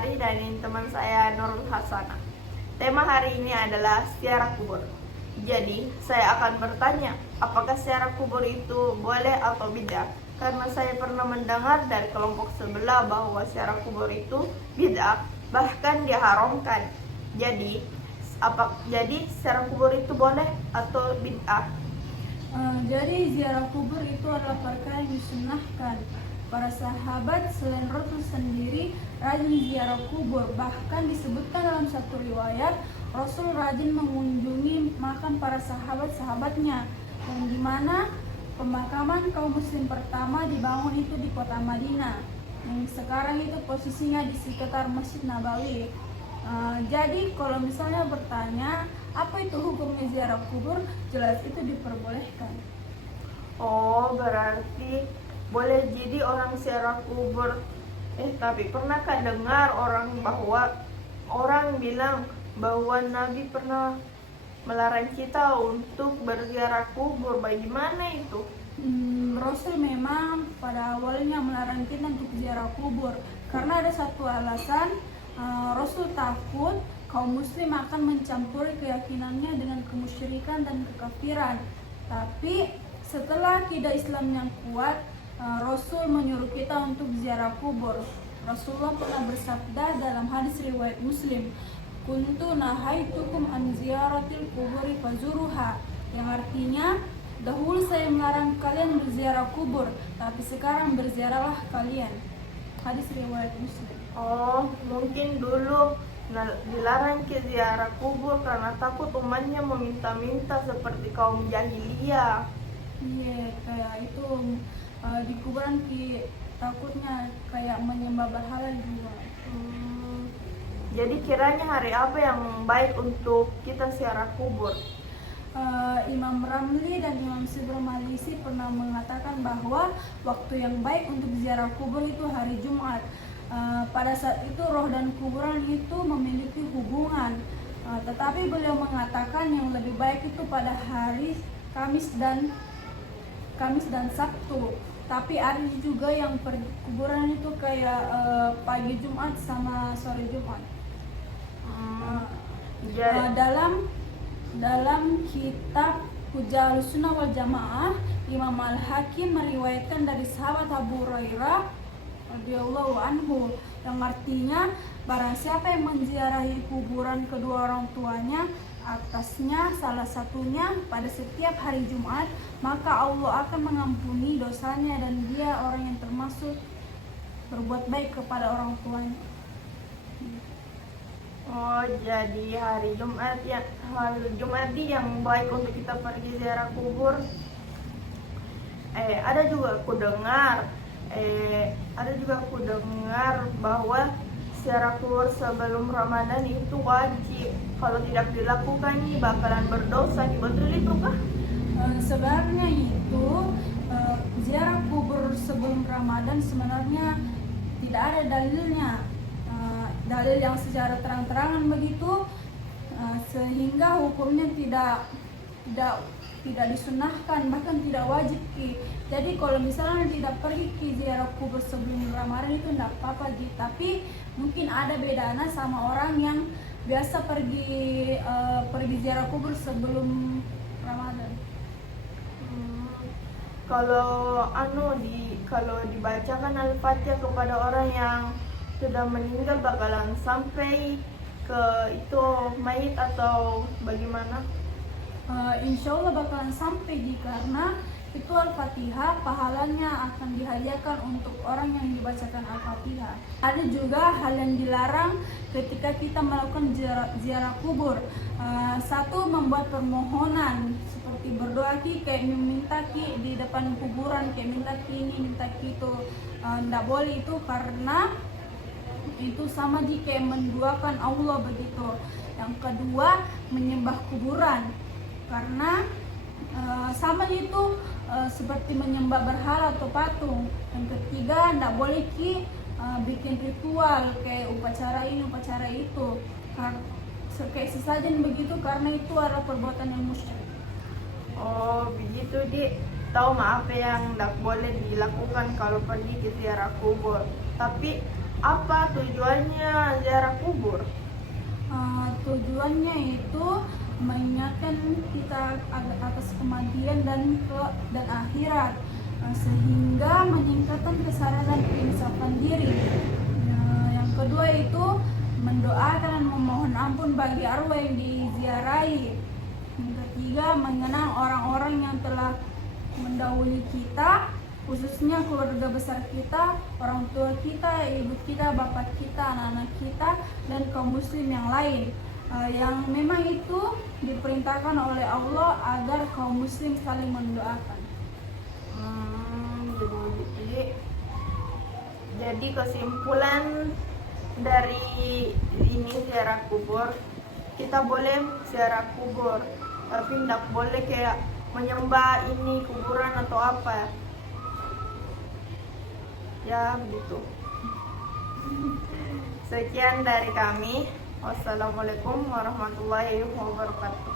Lestari dan ini teman saya Nurul Hasanah. Tema hari ini adalah ziarah kubur. Jadi, saya akan bertanya, apakah ziarah kubur itu boleh atau bid'ah? Karena saya pernah mendengar dari kelompok sebelah bahwa ziarah kubur itu bid'ah, bahkan diharamkan. Jadi ziarah kubur itu boleh atau bid'ah? Jadi ziarah kubur itu adalah perkara yang disunahkan. Para sahabat selain Rasul sendiri rajin ziarah kubur. Bahkan disebutkan dalam satu riwayat Rasul rajin mengunjungi makam para sahabat-sahabatnya, yang dimana pemakaman kaum muslim pertama dibangun itu di kota Madinah, yang sekarang itu posisinya di sekitar Masjid Nabawi. Jadi kalau misalnya bertanya apa itu hukumnya ziarah kubur, jelas itu diperbolehkan. Oh, berarti boleh jadi orang ziarah kubur. Tapi pernahkah dengar orang bilang bahwa Nabi pernah melarang kita untuk berziarah kubur? Bagaimana itu? Rasul memang pada awalnya melarang kita untuk ziarah kubur karena ada satu alasan. Rasul takut kaum muslim akan mencampuri keyakinannya dengan kemusyrikan dan kekafiran. Tapi setelah akidah Islam yang kuat, Rasul menyuruh kita untuk ziarah kubur. Rasulullah pernah bersabda dalam hadis riwayat Muslim, "Kuntu nahaitukum an ziyaratil kuburi fazuruha," yang artinya, dahulu saya melarang kalian berziarah kubur, tapi sekarang berziarahlah kalian. Hadis riwayat Muslim. Oh, mungkin dulu dilarang ke ziarah kubur karena takut umatnya meminta-minta seperti kaum jahiliyah. Iya, kayak itu di kuburan takutnya kayak menyembah berhala juga. Jadi kiranya hari apa yang baik untuk kita ziarah kubur? Imam Ramli dan Imam Sibra Malisi pernah mengatakan bahwa waktu yang baik untuk ziarah kubur itu hari Jumat. Pada saat itu roh dan kuburan itu memiliki hubungan, tetapi beliau mengatakan yang lebih baik itu pada hari Kamis dan Sabtu. Tapi ada juga yang pergi kuburan itu kayak pagi Jumat sama sore Jumat. Dalam kitab Hujjah Ahlussunnah wal Jamaah, Imam Al-Hakim meriwayatkan dari sahabat Abu Hurairah radhiyallahu anhu, yang artinya barang siapa yang menziarahi kuburan kedua orang tuanya, atasnya salah satunya pada setiap hari Jumat, maka Allah akan mengampuni dosanya dan dia orang yang termasuk berbuat baik kepada orang tuanya. Oh, jadi hari Jumat yang baik untuk kita pergi ziarah kubur. Ada juga aku dengar bahwa ziarah kubur sebelum Ramadan itu wajib. Kalau tidak dilakukan bakalan berdosa. Betul itu kah? Sebenarnya itu ziarah kubur sebelum Ramadan sebenarnya tidak ada dalilnya, dalil yang secara terang-terangan begitu, sehingga hukumnya tidak disunahkan, bahkan tidak wajib. Jadi kalau misalnya tidak pergi ke ziarah kubur sebelum Ramadan itu tidak apa-apa gitu. Tapi mungkin ada bedanya sama orang yang biasa pergi ziarah kubur sebelum Ramadan. Kalau dibacakan Al-Fatihah kepada orang yang sudah meninggal bakalan sampai ke itu mayit atau bagaimana? Insya Allah bakalan sampai karena itu Al-Fatihah pahalanya akan dihadiahkan untuk orang yang dibacakan Al-Fatihah. Ada juga hal yang dilarang ketika kita melakukan ziarah kubur. Satu, membuat permohonan seperti berdoa kayak meminta di depan kuburan, kayak minta ini minta itu, tidak boleh itu karena itu sama jika menduakan Allah begitu. Yang kedua, menyembah kuburan karena sama itu seperti menyembah berhala atau patung. Yang ketiga, tidak boleh bikin ritual kayak upacara ini upacara itu, kayak sesajen begitu, karena itu adalah perbuatan yang musyrik. Oh begitu, tahu apa yang tidak boleh dilakukan kalau pergi ke ziarah kubur. Tapi Apa tujuannya ziarah kubur? Tujuannya itu mengingatkan kita atas kematian dan akhirat, sehingga meningkatkan kesadaran penginsafan diri. Yang kedua itu mendoakan dan memohon ampun bagi arwah yang diziarahi. Yang ketiga, mengenang orang-orang yang telah mendahului kita, khususnya keluarga besar kita, orang tua kita, ibu kita, bapak kita, anak-anak kita, dan kaum muslim yang lain, yang memang itu diperintahkan oleh Allah agar kaum muslim saling mendoakan. Jadi kesimpulan dari ini ziarah kubur, kita boleh ziarah kubur, tapi tidak boleh kayak menyembah ini kuburan atau apa ya, begitu. Sekian dari kami. Wassalamualaikum warahmatullahi wabarakatuh.